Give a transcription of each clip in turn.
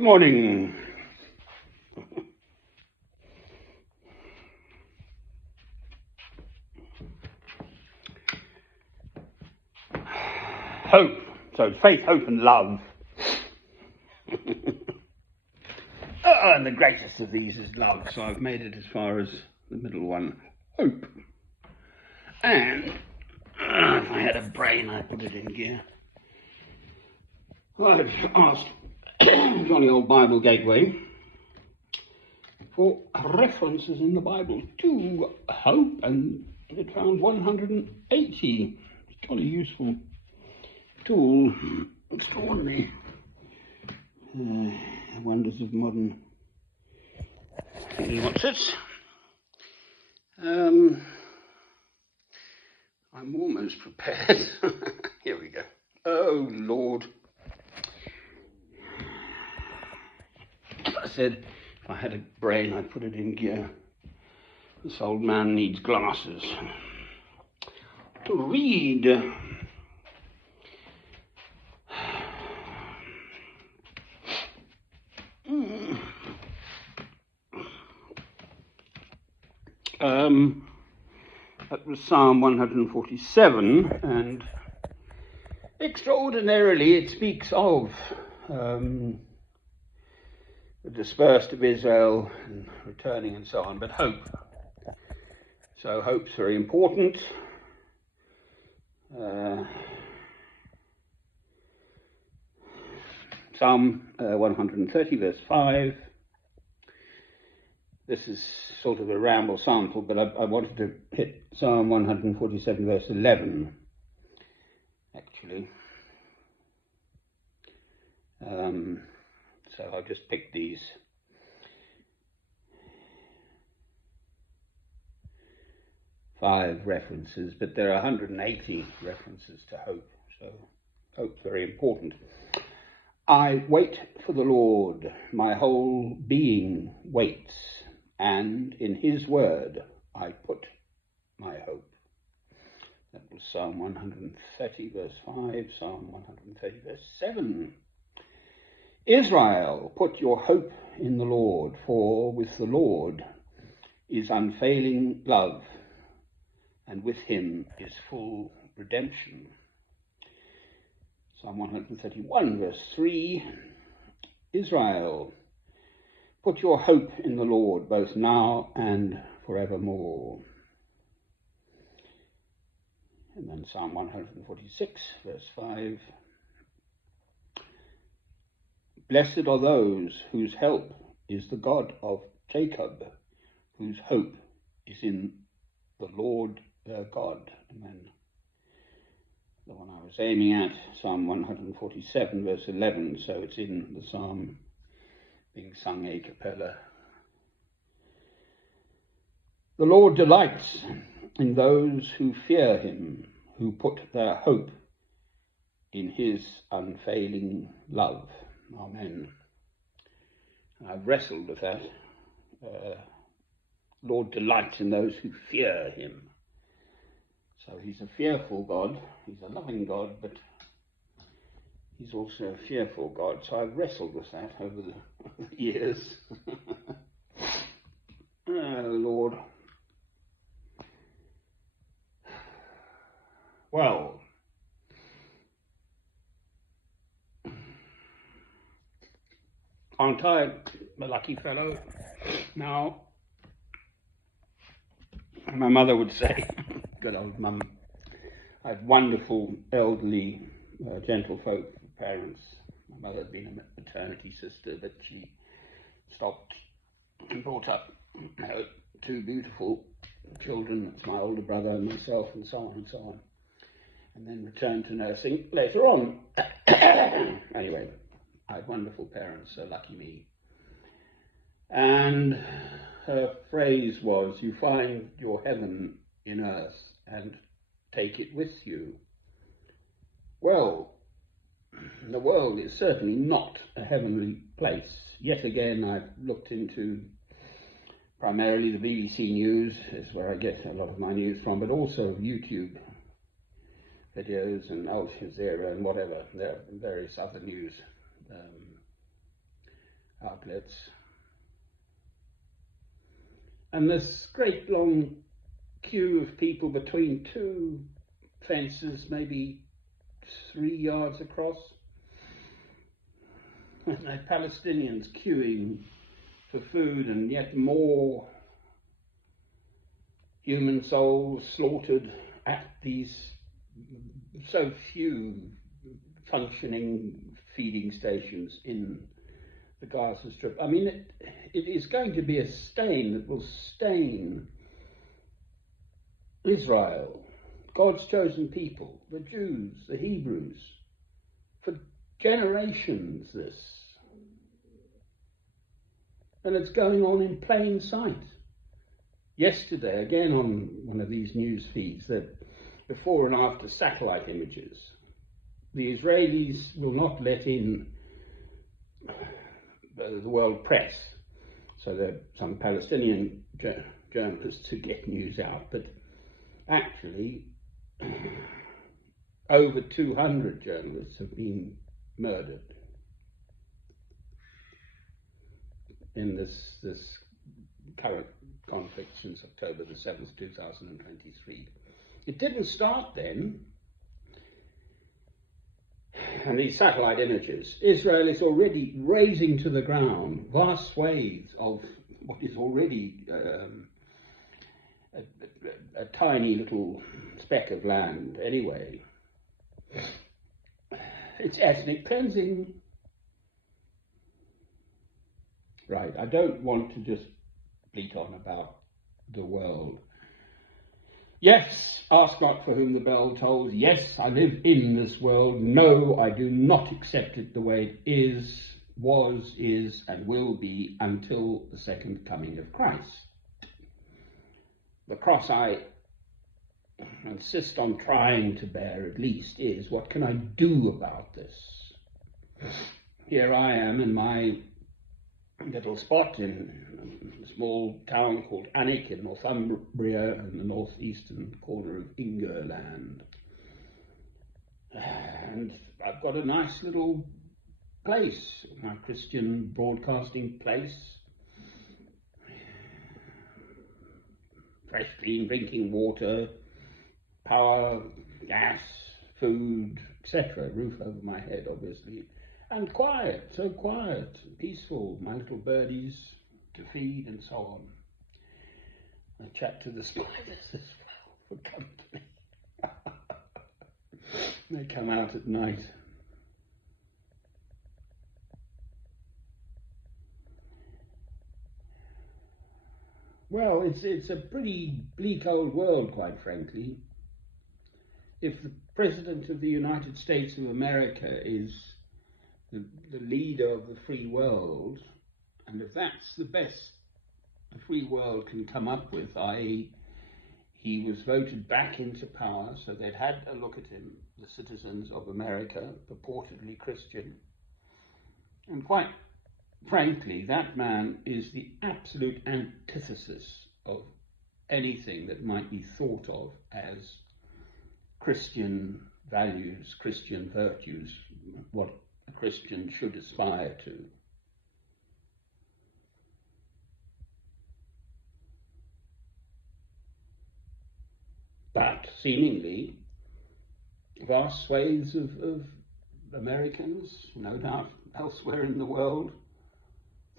Good morning. Hope. So faith, hope and love. And the greatest of these is love. So I've made it as far as the middle one, hope. And if I had a brain, I'd put it in gear. I've asked Johnny Old Bible Gateway for references in the Bible to hope, and it found 180. It's jolly useful tool. Extraordinary. Wonders of modern what's it? I'm almost prepared. Here we go. Oh Lord. I said if I had a brain I'd put it in gear. This old man needs glasses to read. That was Psalm 147, and extraordinarily it speaks of the dispersed of Israel and returning and so on, but hope. So hope's very important. Psalm 130 verse 5. This is sort of a ramble sample, but I wanted to hit Psalm 147 verse 11, actually. So I've just picked these. Five references, but there are 180 references to hope, so hope's very important. I wait for the Lord, my whole being waits, and in his word I put my hope. That was Psalm 130 verse 5, Psalm 130 verse 7. Israel, put your hope in the Lord, for with the Lord is unfailing love, and with him is full redemption. Psalm 131 verse 3. Israel, put your hope in the Lord, both now and forevermore. And then Psalm 146 verse 5. Blessed are those whose help is the God of Jacob, whose hope is in the Lord their God. And then the one I was aiming at, Psalm 147 verse 11, so it's in the psalm being sung a cappella. The Lord delights in those who fear him, who put their hope in his unfailing love. Amen. I've wrestled with that. Lord delights in those who fear him. So he's a fearful God, he's a loving God, but he's also a fearful God. So I've wrestled with that over the years. Oh, Lord. Well, aren't I a lucky fellow? Now, my mother would say, good old mum, I had wonderful elderly gentlefolk parents. My mother had been a maternity sister, but she stopped and brought up her two beautiful children. It's my older brother and myself, and so on and so on. And then returned to nursing later on. Anyway, I had wonderful parents, so lucky me. And her phrase was, you find your heaven in earth and take it with you. Well, the world is certainly not a heavenly place. Yet again, I've looked into primarily the BBC News, is where I get a lot of my news from, but also YouTube videos and Al Jazeera and whatever. There are various other news outlets. And this great long queue of people between two fences, maybe 3 yards across. And the Palestinians queuing for food, and yet more human souls slaughtered at these so few functioning feeding stations in the Gaza Strip. I mean, it is going to be a stain that will stain Israel, God's chosen people, the Jews, the Hebrews, for generations. This. And it's going on in plain sight. Yesterday, again on one of these news feeds, that before and after satellite images, the Israelis will not let in the world press. So there are some Palestinian journalists who get news out, but actually over 200 journalists have been murdered in this current conflict since October the 7th, 2023. It didn't start then. And these satellite images, Israel is already razing to the ground vast swathes of what is already a tiny little speck of land anyway. It's ethnic cleansing. Right, I don't want to just bleat on about the world. Yes, ask not for whom the bell tolls. Yes, I live in this world. No, I do not accept it the way it is, was, is, and will be until the second coming of Christ. The cross I insist on trying to bear at least is, what can I do about this? Here I am in my little spot in a small town called Alnwick in Northumbria, in the northeastern corner of Ingerland. And I've got a nice little place, my Christian broadcasting place. Fresh, clean drinking water, power, gas, food, etc. Roof over my head, obviously. And quiet, so quiet, peaceful, my little birdies to feed and so on. I chat to the spiders as well for company. They come out at night. Well, it's a pretty bleak old world, quite frankly. If the President of the United States of America is the leader of the free world, and if that's the best the free world can come up with, i.e. he was voted back into power, so they'd had a look at him, the citizens of America, purportedly Christian, and quite frankly, that man is the absolute antithesis of anything that might be thought of as Christian values, Christian virtues, what a Christian should aspire to. But seemingly, vast swathes of Americans, no doubt elsewhere in the world,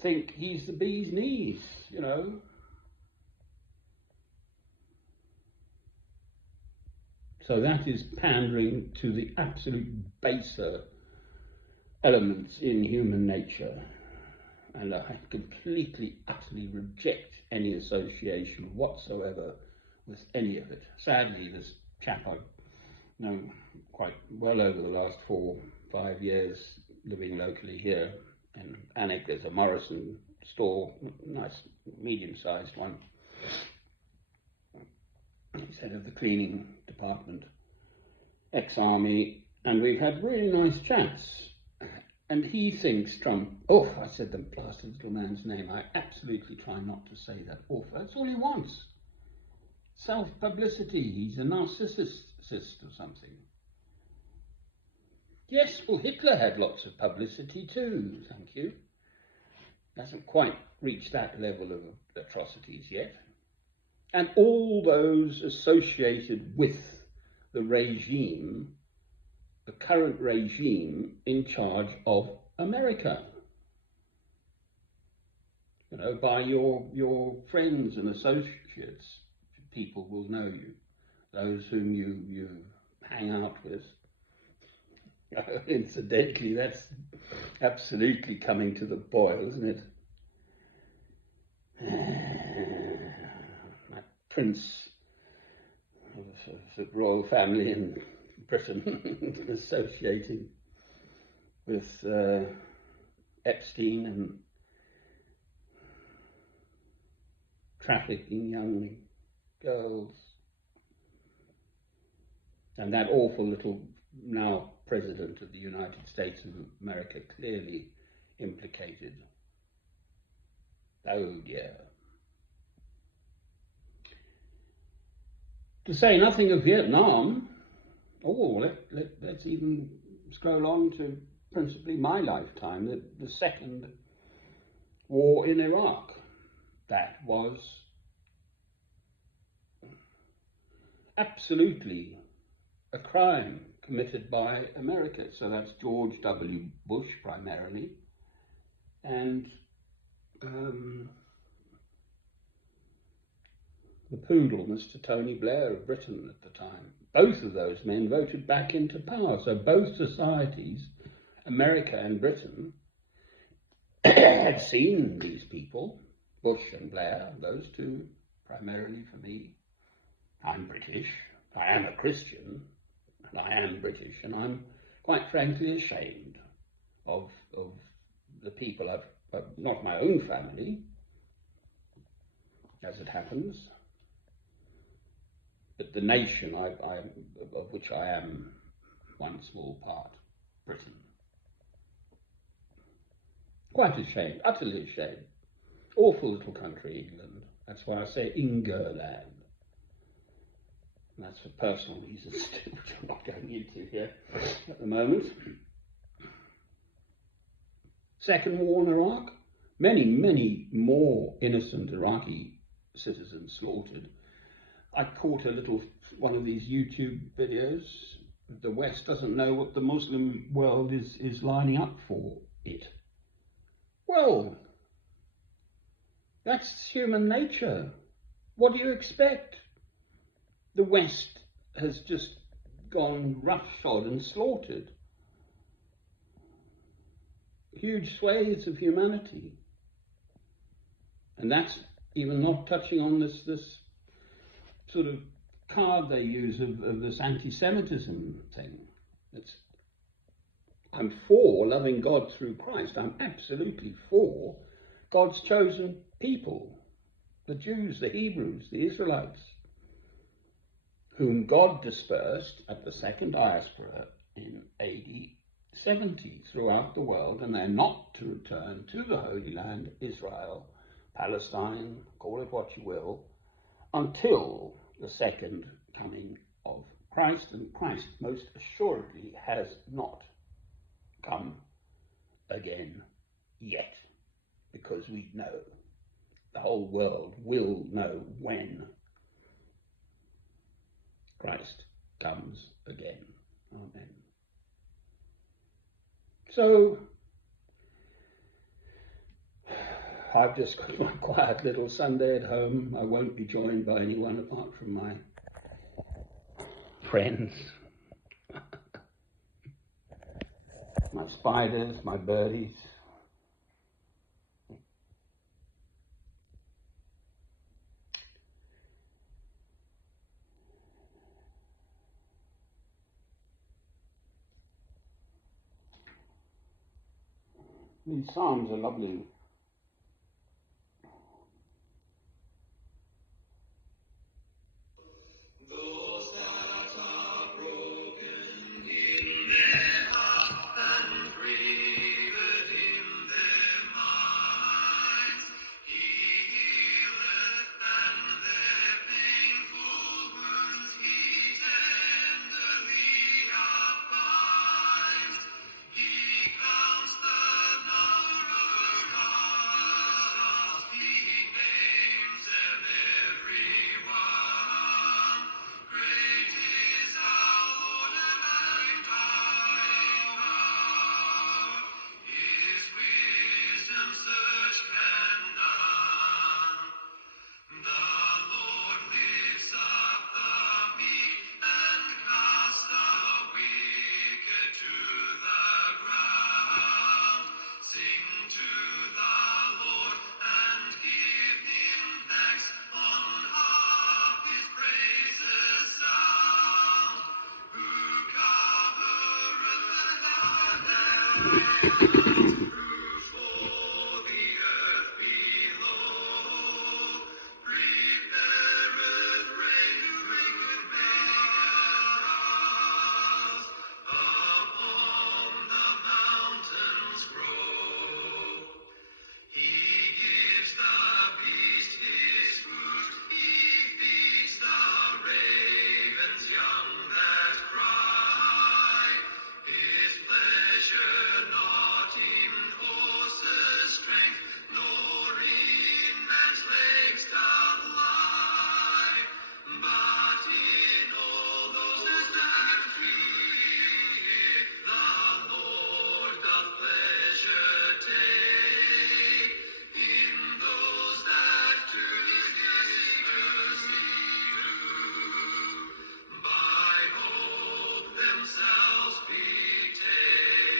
think he's the bee's knees, you know. So that is pandering to the absolute baser elements in human nature. And I completely, utterly reject any association whatsoever with any of it. Sadly, this chap I've known quite well over the last 4 or 5 years living locally here in Alnwick, there's a Morrison store, nice medium-sized one. He's head of the cleaning department, ex-army, and we've had really nice chats. And he thinks Trump, I said the blasted little man's name, I absolutely try not to say that, that's all he wants. Self-publicity, he's a narcissist or something. Yes, well, Hitler had lots of publicity too, thank you. hasn't quite reached that level of atrocities yet. And all those associated with the regime, the current regime in charge of America. You know, by your friends and associates, people will know you. Those whom you hang out with. Incidentally, that's absolutely coming to the boil, isn't it? That prince of the royal family in Britain associating with Epstein and trafficking young girls, and that awful little now President of the United States of America clearly implicated. Oh dear. To say nothing of Vietnam, let's even scroll on to principally my lifetime, the second war in Iraq. That was absolutely a crime committed by America. So that's George W. Bush primarily, and the poodle, Mr. Tony Blair of Britain at the time. Both of those men voted back into power. So both societies, America and Britain, had seen these people, Bush and Blair, those two primarily for me. I'm British, I am a Christian, and I am British, and I'm quite frankly ashamed of the people not my own family, as it happens, but the nation of which I am one small part, Britain. Quite ashamed, utterly ashamed. Awful little country, England. That's why I say Ingerland. And that's for personal reasons too, which I'm not going into here at the moment. Second war in Iraq, many more innocent Iraqi citizens slaughtered. I caught one of these YouTube videos. The West doesn't know what the Muslim world is lining up for it. Well, that's human nature. What do you expect? The West has just gone roughshod and slaughtered huge swathes of humanity. And that's even not touching on this sort of card they use of this anti-Semitism thing. I'm for loving God through Christ. I'm absolutely for God's chosen people, the Jews, the Hebrews, the Israelites, whom God dispersed at the Second Diaspora in AD 70 throughout the world, and they're not to return to the Holy Land, Israel, Palestine, call it what you will, until the second coming of Christ, and Christ most assuredly has not come again yet, because we know, the whole world will know when Christ comes again. Amen. So, I've just got my quiet little Sunday at home. I won't be joined by anyone apart from my friends, my spiders, my birdies. These psalms are lovely.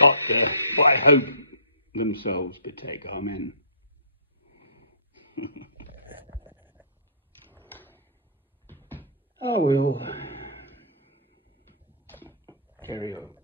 Got there by hope themselves betake. Amen. I will carry on.